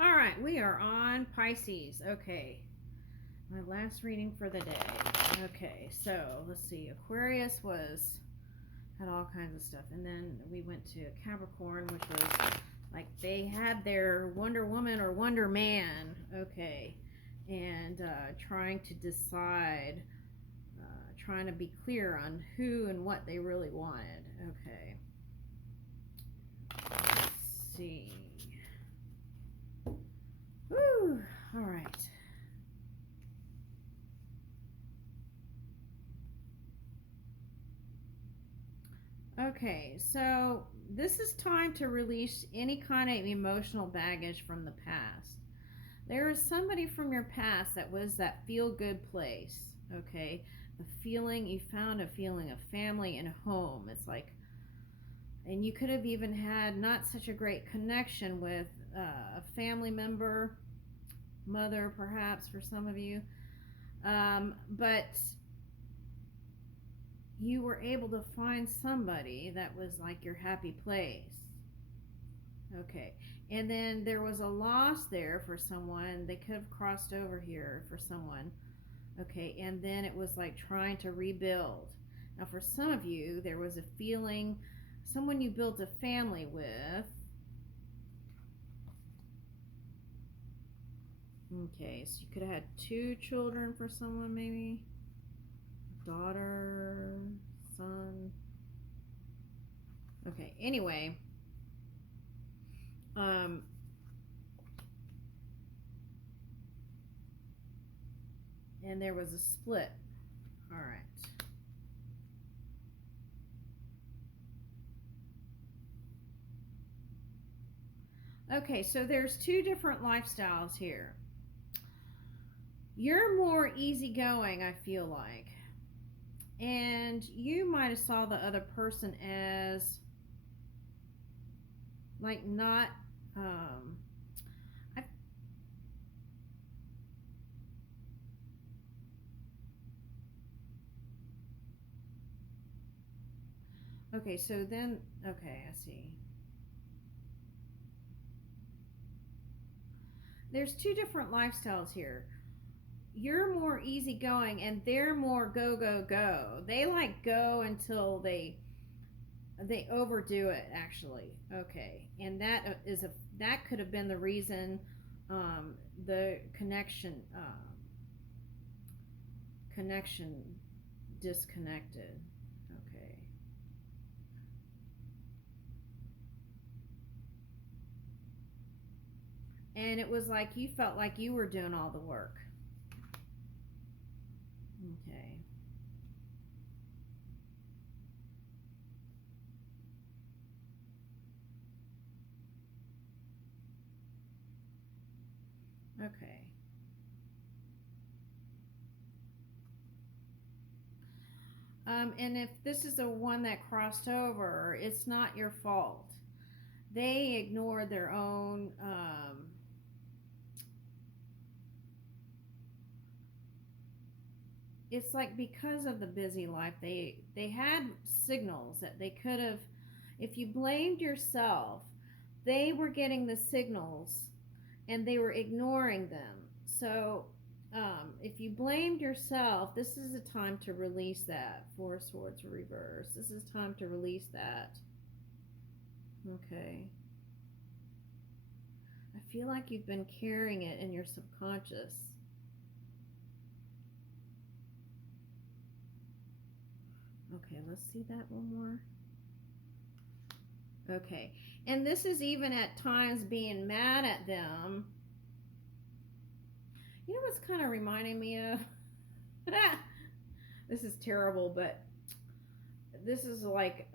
All right, we are on Pisces. Okay, my last reading for the day. Okay, so let's see. Aquarius had all kinds of stuff, and then we went to Capricorn, which was like they had their Wonder Woman or Wonder Man. Okay, and trying to decide, trying to be clear on who and what they really wanted. Okay, let's see. Woo! All right. Okay, so this is time to release any kind of emotional baggage from the past. There is somebody from your past that was that feel good place, okay? The feeling, you found a feeling of family and home. It's like, and you could have even had not such a great connection with a family member, mother perhaps for some of you. But you were able to find somebody that was like your happy place. Okay. And then there was a loss there for someone. They could have crossed over here for someone. Okay. And then it was like trying to rebuild. Now, for some of you, there was a feeling, someone you built a family with. Okay. So you could have had two children for someone, maybe daughter, son. Okay. Anyway, um, and there was a split. All right. Okay, so there's two different lifestyles here. You're more easygoing, I feel like. And you might have saw the other person as like not I, okay, so then okay, I see. There's two different lifestyles here. You're more easygoing and they're more go go go. They like go until they overdo it actually. Okay. And that could have been the reason the connection disconnected. Okay. And it was like you felt like you were doing all the work. Okay. Okay. And if this is the one that crossed over, it's not your fault. They ignored their own. It's like because of the busy life, they had signals that they could have. If you blamed yourself, they were getting the signals and they were ignoring them. So if you blamed yourself, this is a time to release that. Four Swords reverse. This is time to release that. Okay. I feel like you've been carrying it in your subconscious. Okay, let's see that one more. Okay. And this is even at times being mad at them. You know what's kind of reminding me of? This is terrible, but this is like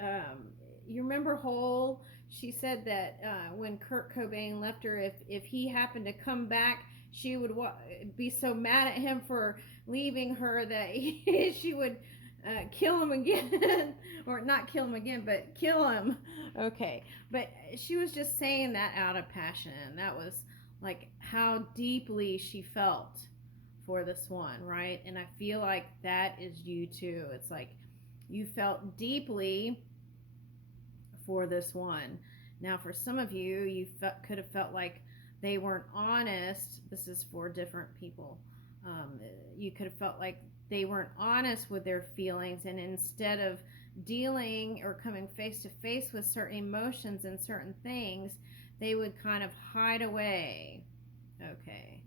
you remember Hole? She said that when Kurt Cobain left her, if he happened to come back, she would be so mad at him for leaving her that she would kill him again, or not kill him again, but kill him. Okay, but she was just saying that out of passion. That was like how deeply she felt for this one, right? And I feel like that is you too. It's like you felt deeply for this one. Now, for some of you, could have felt like they weren't honest. This is for different people. You could have felt like they weren't honest with their feelings, and instead of dealing or coming face to face with certain emotions and certain things, they would kind of hide away. Okay,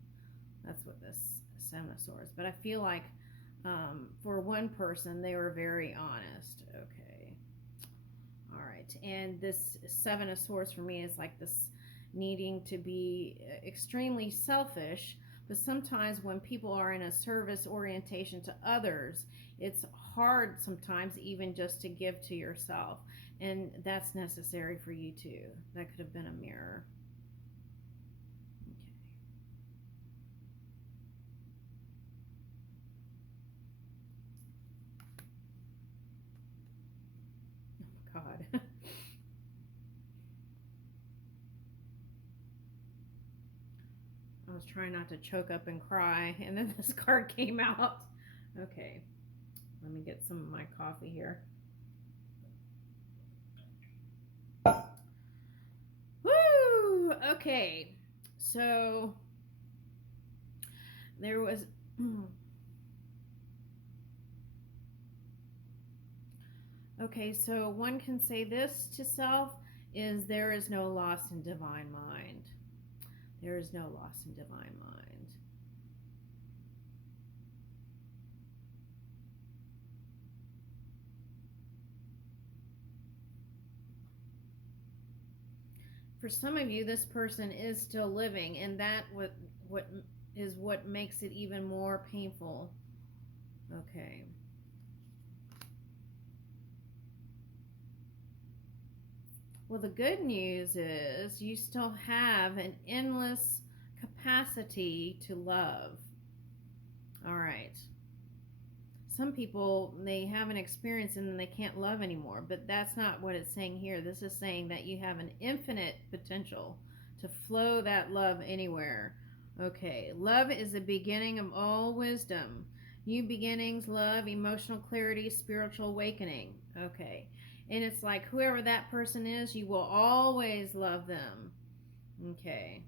that's what this Seven of Swords. But I feel like for one person, they were very honest. Okay, all right. And this Seven of Swords for me is like this needing to be extremely selfish. But sometimes when people are in a service orientation to others, it's hard sometimes even just to give to yourself. And that's necessary for you too. That could have been a mirror. Okay. Oh my God. I was trying not to choke up and cry, and then this card came out. Okay, let me get some of my coffee here. Woo! Okay, so there was. Okay, so one can say this to self is there is no loss in divine mind. There is no loss in divine mind. For some of you, this person is still living, and that what is what makes it even more painful. Okay. Well, the good news is you still have an endless capacity to love. All right. Some people, they have an experience and then they can't love anymore, but that's not what it's saying here. This is saying that you have an infinite potential to flow that love anywhere. Okay. Love is the beginning of all wisdom. New beginnings, love, emotional clarity, spiritual awakening. Okay. And it's like whoever that person is, you will always love them. Okay.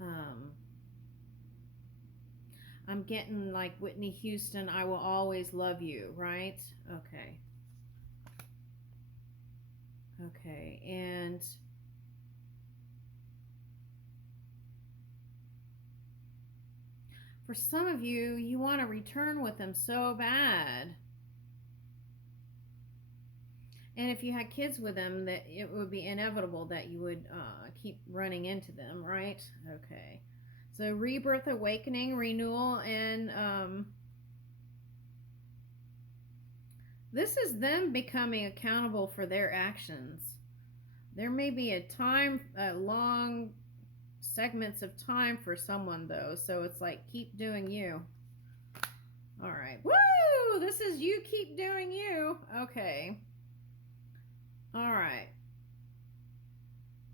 Um, I'm getting like Whitney Houston, I will always love you, right? Okay. Okay. And for some of you, you want to return with them so bad. And if you had kids with them, that it would be inevitable that you would keep running into them, right? Okay. So rebirth, awakening, renewal, and this is them becoming accountable for their actions. There may be long segments of time for someone though, so it's like keep doing you. All right. Woo! This is you keep doing you. Okay. All right.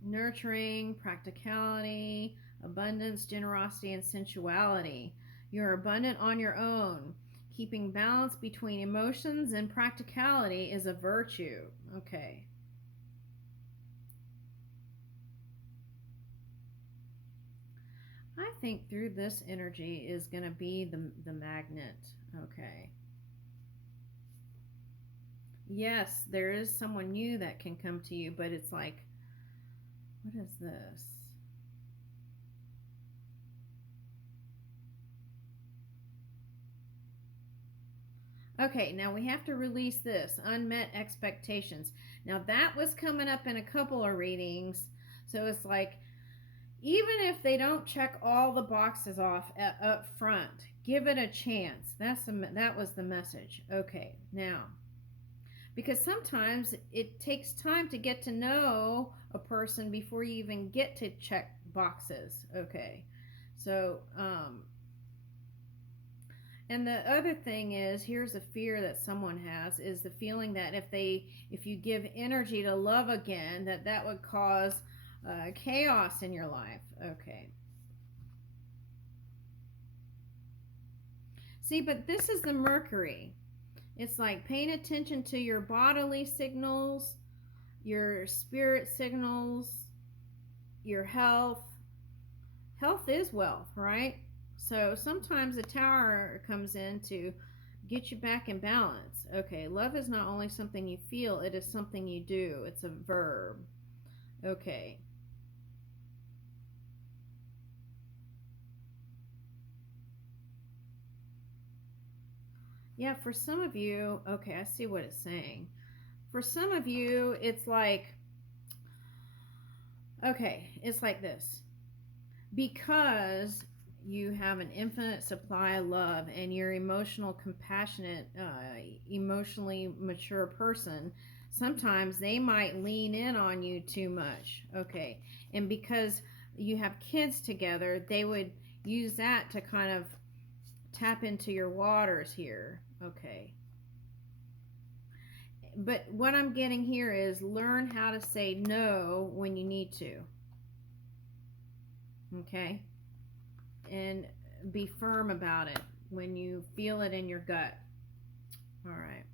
Nurturing, practicality, abundance, generosity, and sensuality. You're abundant on your own. Keeping balance between emotions and practicality is a virtue. Okay. I think through this energy is going to be the magnet. Okay. Yes, there is someone new that can come to you, but it's like, what is this? Okay, now we have to release this unmet expectations. Now that was coming up in a couple of readings, so it's like even if they don't check all the boxes off up front, give it a chance. That was the message. Okay, now because sometimes it takes time to get to know a person before you even get to check boxes. Okay, so and the other thing is, here's a fear that someone has, is the feeling that if you give energy to love again, that would cause chaos in your life. Okay. See, but this is the Mercury. It's like paying attention to your bodily signals, your spirit signals, your health. Health is wealth, right? So sometimes the tower comes in to get you back in balance. Okay, love is not only something you feel, it is something you do. It's a verb. Okay. Yeah, for some of you, okay, I see what it's saying. For some of you, it's like, okay, it's like this. Because you have an infinite supply of love and you're emotional, compassionate, emotionally mature person, sometimes they might lean in on you too much. Okay. And because you have kids together, they would use that to kind of tap into your waters here. Okay. But what I'm getting here is learn how to say no when you need to. Okay. And be firm about it when you feel it in your gut. All right.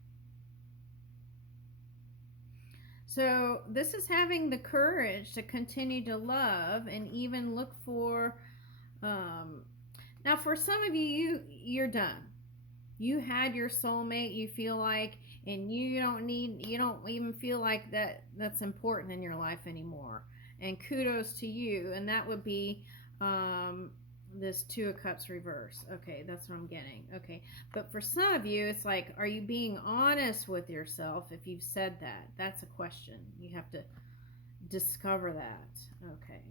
So this is having the courage to continue to love and even look for. Um, Now, for some of you, you're done. You had your soulmate. You feel like, and you don't even feel like that's important in your life anymore. And kudos to you. And that would be this Two of Cups reverse. Okay, that's what I'm getting. Okay, but for some of you, it's like, are you being honest with yourself? If you've said that, that's a question. You have to discover that. Okay.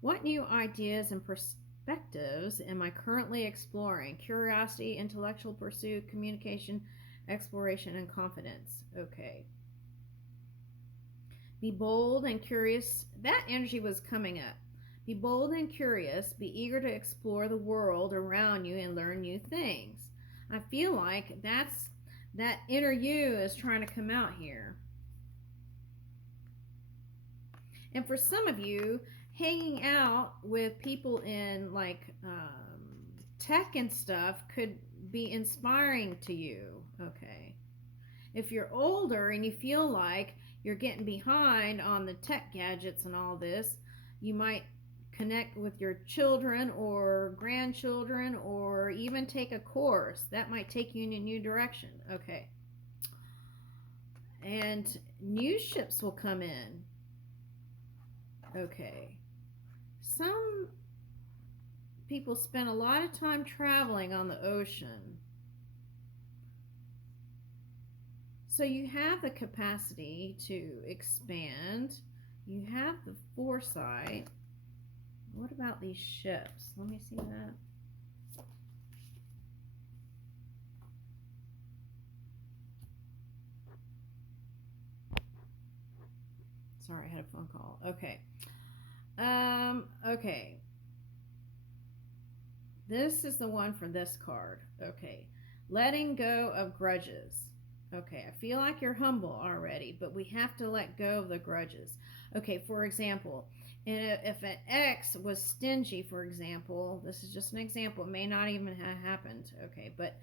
What new ideas and perspectives am I currently exploring? Curiosity, intellectual pursuit, communication, exploration, and confidence. Okay. Be bold and curious. That energy was coming up. Be bold and curious. Be eager to explore the world around you and learn new things. I feel like that inner you is trying to come out here. And for some of you, hanging out with people in like tech and stuff could be inspiring to you. Okay. If you're older and you feel like you're getting behind on the tech gadgets and all this, you might connect with your children or grandchildren or even take a course. That might take you in a new direction. Okay. And new ships will come in. Okay. Some people spend a lot of time traveling on the ocean. So you have the capacity to expand. You have the foresight. What about these ships? Let me see that. Sorry, I had a phone call. Okay. Okay. This is the one for this card. Okay. Letting go of grudges. Okay, I feel like you're humble already, but we have to let go of the grudges. Okay, for example, if an ex was stingy, for example, this is just an example, it may not even have happened. Okay, but,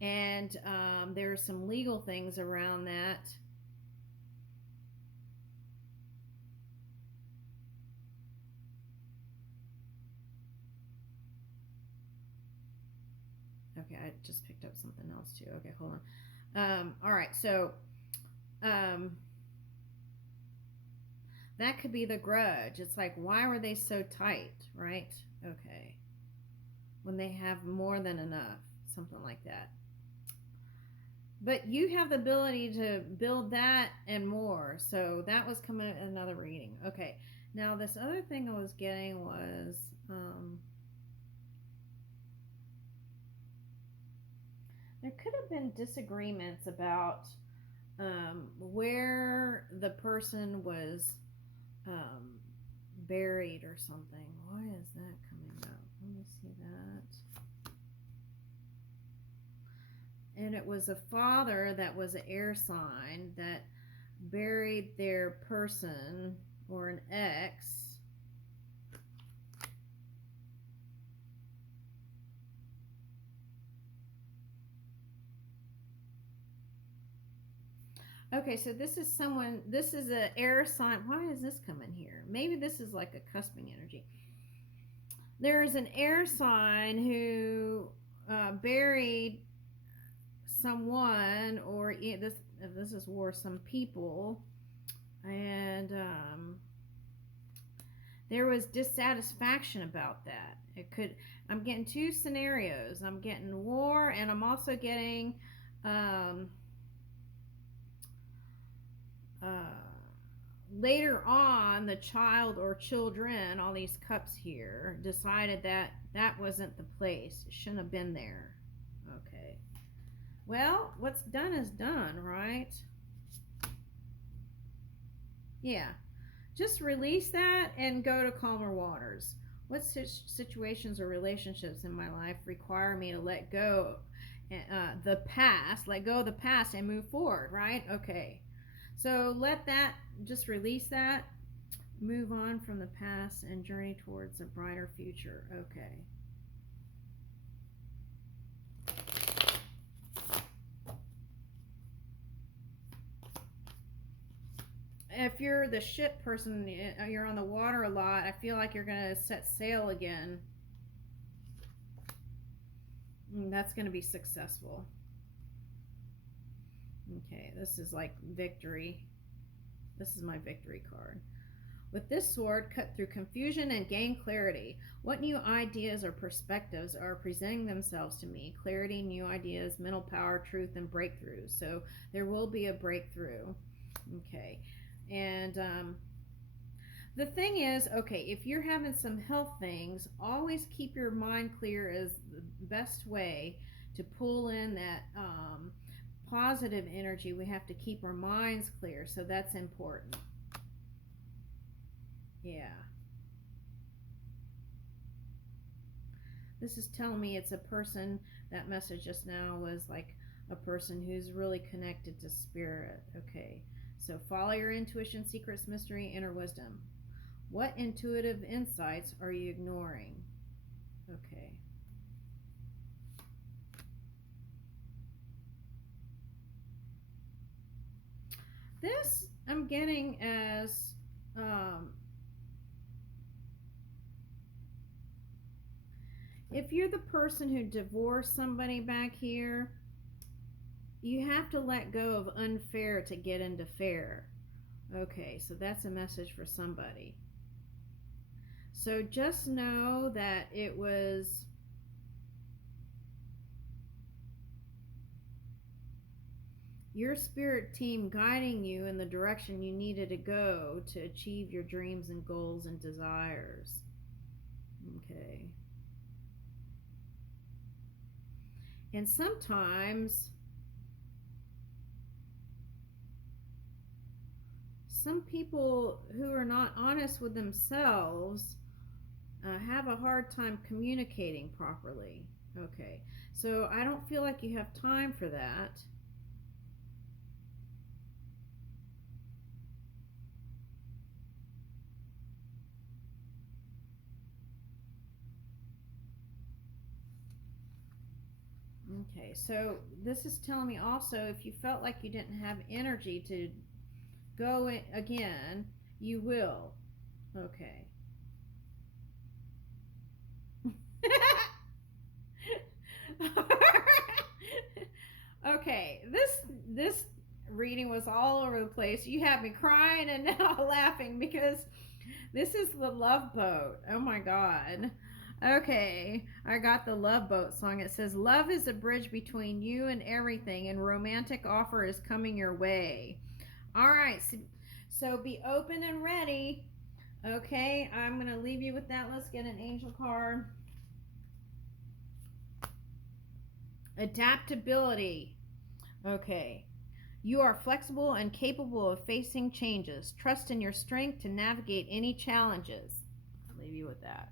and there are some legal things around that. Okay, I just picked up something else too. Okay, hold on. All right, so that could be the grudge. It's like, why were they so tight, right? Okay. When they have more than enough, something like that. But you have the ability to build that and more. So that was coming in another reading. Okay. Now, this other thing I was getting was there could have been disagreements about where the person was buried or something. Why is that coming up? Let me see that. And it was a father that was an air sign that buried their person or an ex. Okay, so this is someone, this is an air sign. Why is this coming here? Maybe this is like a cusping energy. There's an air sign who buried someone, or this is war, some people, and there was dissatisfaction about that. It could, I'm getting two scenarios. I'm getting war, and I'm also getting um, uh, later on, the child or children, all these cups here, decided that that wasn't the place. It shouldn't have been there. Okay. Well, what's done is done, right? Yeah. Just release that and go to calmer waters. What situations or relationships in my life require me to let go the past, let go of the past and move forward, right? Okay. So let that, just release that, move on from the past and journey towards a brighter future. Okay. If you're the ship person, you're on the water a lot, I feel like you're going to set sail again. That's going to be successful. Okay, this is like victory. This is my victory card. With this sword, cut through confusion and gain clarity. What new ideas or perspectives are presenting themselves to me? Clarity, new ideas, mental power, truth, and breakthrough. So there will be a breakthrough. Okay. And the thing is, okay, if you're having some health things, always keep your mind clear is the best way to pull in that positive energy. We have to keep our minds clear, so that's important. Yeah. This is telling me it's a person, that message just now was like a person who's really connected to spirit. Okay. So follow your intuition, secrets, mystery, inner wisdom. What intuitive insights are you ignoring? Okay. This I'm getting as if you're the person who divorced somebody back here, you have to let go of unfair to get into fair. Okay, so that's a message for somebody. So just know that it was your spirit team guiding you in the direction you needed to go to achieve your dreams and goals and desires. Okay. And sometimes some people who are not honest with themselves have a hard time communicating properly. Okay, so I don't feel like you have time for that. Okay, so this is telling me also if you felt like you didn't have energy to go in again, you will. Okay. Okay, this reading was all over the place. You have me crying and now laughing because this is the Love Boat. Oh my god. Okay, I got the Love Boat song. It says, "Love is a bridge between you and everything, and romantic offer is coming your way." All right, so be open and ready. Okay, I'm going to leave you with that. Let's get an angel card. Adaptability. Okay. You are flexible and capable of facing changes. Trust in your strength to navigate any challenges. I'll leave you with that.